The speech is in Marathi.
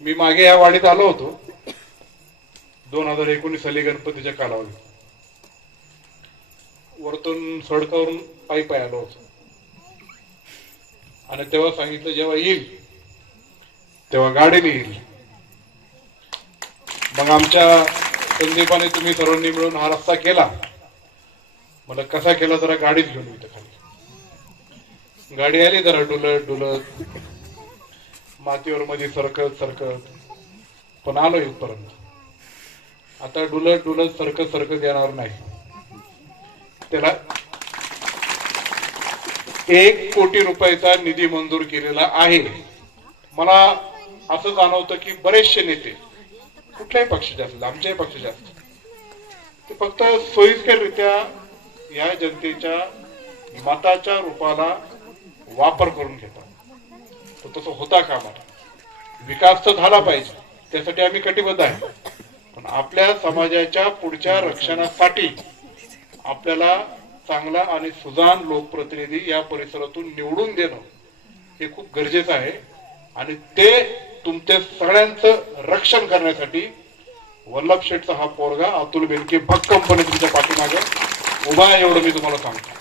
मी मागे या वाडीत आलो होतो. दोन हजार एकोणीस साली गणपतीच्या कालावधीत. वरतून सडकावरून पायी पाय आलो होतो. आणि तेव्हा सांगितलं जेव्हा येईल तेव्हा गाडीने येईल. मग आमच्या संदीपाने तुम्ही सर्वांनी मिळून हा रस्ता केला. मला कसा केला जरा गाडीत घेऊन येते खाली. गाडी आली जरा डुलत डुलत. मातीवर मध्ये सरकत सरकत पण आलो इथपर्यंत. आता डुलत डुलत सरकत सरकत येणार नाही. त्याला एक कोटी रुपयाचा निधी मंजूर केलेला आहे. मला असं जाणवतं की बरेचसे नेते कुठल्याही पक्षाचे असतील आमच्याही पक्षाचे असतील ते फक्त सोयीस्कररित्या या जनतेच्या मताच्या रूपाला वापर करून घेतात. तर तसं होता कामा विकास तर झाला पाहिजे त्यासाठी आम्ही कटिबद्ध आहे. पण आपल्या समाजाच्या पुढच्या रक्षणासाठी आपल्याला चांगला आणि सुजान लोकप्रतिनिधी या परिसरातून निवडून देणं हे खूप गरजेचं आहे. आणि ते तुमच्या सगळ्यांचं रक्षण करण्यासाठी वल्लभ शेठचा हा पोरगा अतुल बेनके भक्कमपणे तुमच्या पाठीमागे उभा आहे एवढं मी तुम्हाला सांगतो.